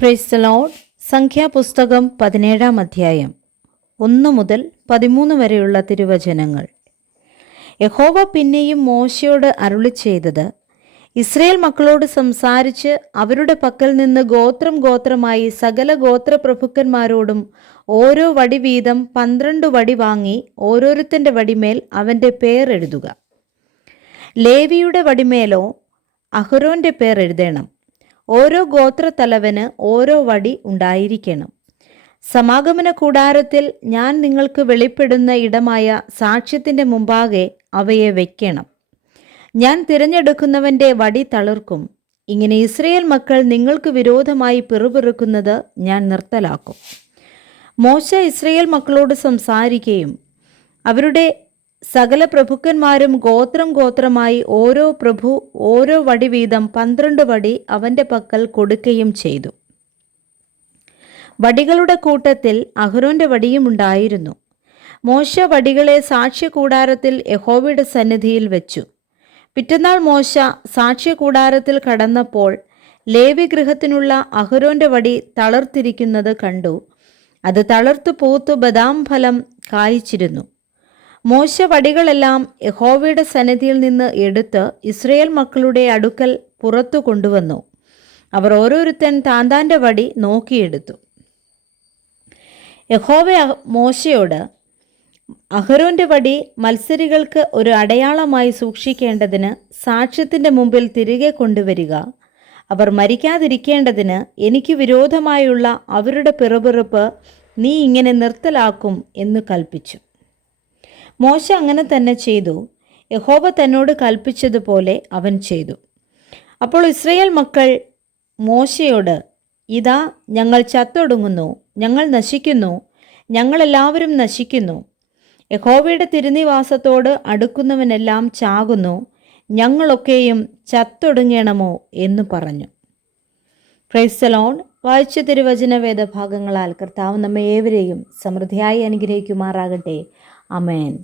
Praise the Lord. സംഖ്യാപുസ്തകം 17 അധ്യായം 1 മുതൽ 13 വരെയുള്ള തിരുവചനങ്ങൾ. യഹോവ പിന്നെയും മോശയോട് അരുളിച്ചെയ്തത്, ഇസ്രായേൽ മക്കളോട് സംസാരിച്ച് അവരുടെ പക്കൽ നിന്ന് ഗോത്രം ഗോത്രമായി സകല ഗോത്രപ്രഭുക്കന്മാരോടും ഓരോ വടി വീതം 12 വടി വാങ്ങി ഓരോരുത്തൻ്റെ വടിമേൽ അവൻ്റെ പേർ എഴുതുക. ലേവിയുടെ വടിമേലോ അഹരോൻ്റെ പേർ എഴുതണം. ഓരോ ഗോത്രത്തലവന് ഓരോ വടി ഉണ്ടായിരിക്കണം. സമാഗമന കൂടാരത്തിൽ ഞാൻ നിങ്ങൾക്ക് വെളിപ്പെടുന്ന ഇടമായ സാക്ഷ്യത്തിൻ്റെ മുമ്പാകെ അവയെ വയ്ക്കണം. ഞാൻ തിരഞ്ഞെടുക്കുന്നവൻ്റെ വടി തളിർക്കും. ഇങ്ങനെ ഇസ്രായേൽ മക്കൾ നിങ്ങൾക്ക് വിരോധമായി പിറുപിറുക്കുന്നത് ഞാൻ നിർത്തലാക്കും. മോശ ഇസ്രായേൽ മക്കളോട് സംസാരിക്കുകയും അവരുടെ സകല പ്രഭുക്കന്മാരും ഗോത്രം ഗോത്രമായി ഓരോ പ്രഭു ഓരോ വടി വീതം 12 വടി അവൻ്റെ പക്കൽ കൊടുക്കുകയും ചെയ്തു. വടികളുടെ കൂട്ടത്തിൽ അഹരോൻ്റെ വടിയും ഉണ്ടായിരുന്നു. മോശ വടികളെ സാക്ഷ്യകൂടാരത്തിൽ യഹോവയുടെ സന്നിധിയിൽ വെച്ചു. പിറ്റന്നാൾ മോശ സാക്ഷ്യകൂടാരത്തിൽ കടന്നപ്പോൾ ലേവി ഗൃഹത്തിനുള്ള അഹരോൻ്റെ വടി തളർത്തിരിക്കുന്നത് കണ്ടു. അത് തളർത്തു പൂത്തു ബദാം ഫലം കായ്ച്ചിരുന്നു. മോശ വടികളെല്ലാം യഹോവയുടെ സന്നിധിയിൽ നിന്ന് എടുത്ത് ഇസ്രായേൽ മക്കളുടെ അടുക്കൽ പുറത്തു കൊണ്ടുവന്നു. അവർ ഓരോരുത്തൻ താന്താൻ്റെ വടി നോക്കിയെടുത്തു. യഹോവ മോശയോട്, അഹരോൻ്റെ വടി മത്സരികൾക്ക് ഒരു അടയാളമായി സൂക്ഷിക്കേണ്ടതിന് സാക്ഷ്യത്തിൻ്റെ മുമ്പിൽ തിരികെ കൊണ്ടുവരിക. അവർ മരിക്കാതിരിക്കേണ്ടതിന് എനിക്ക് വിരോധമായുള്ള അവരുടെ പിറുപിറുപ്പ് നീ ഇങ്ങനെ നിർത്തലാക്കും എന്ന് കൽപ്പിച്ചു. മോശ അങ്ങനെ തന്നെ ചെയ്തു. യഹോവ തന്നോട് കൽപ്പിച്ചതുപോലെ അവൻ ചെയ്തു. അപ്പോൾ ഇസ്രായേൽ മക്കൾ മോശയോട്, ഇതാ ഞങ്ങൾ ചത്തൊടുങ്ങുന്നു, ഞങ്ങൾ നശിക്കുന്നു, ഞങ്ങളെല്ലാവരും നശിക്കുന്നു. യഹോവയുടെ തിരുനിവാസത്തോട് അടുക്കുന്നവനെല്ലാം ചാകുന്നു, ഞങ്ങളൊക്കെയും ചത്തൊടുങ്ങണമോ എന്ന് പറഞ്ഞു. Praise the Lord. വായിച്ച തിരുവചന വേദഭാഗങ്ങളാൽ കർത്താവ് നമ്മെ ഏവരെയും സമൃദ്ധിയായി അനുഗ്രഹിക്കുമാറാകട്ടെ. ആമേൻ.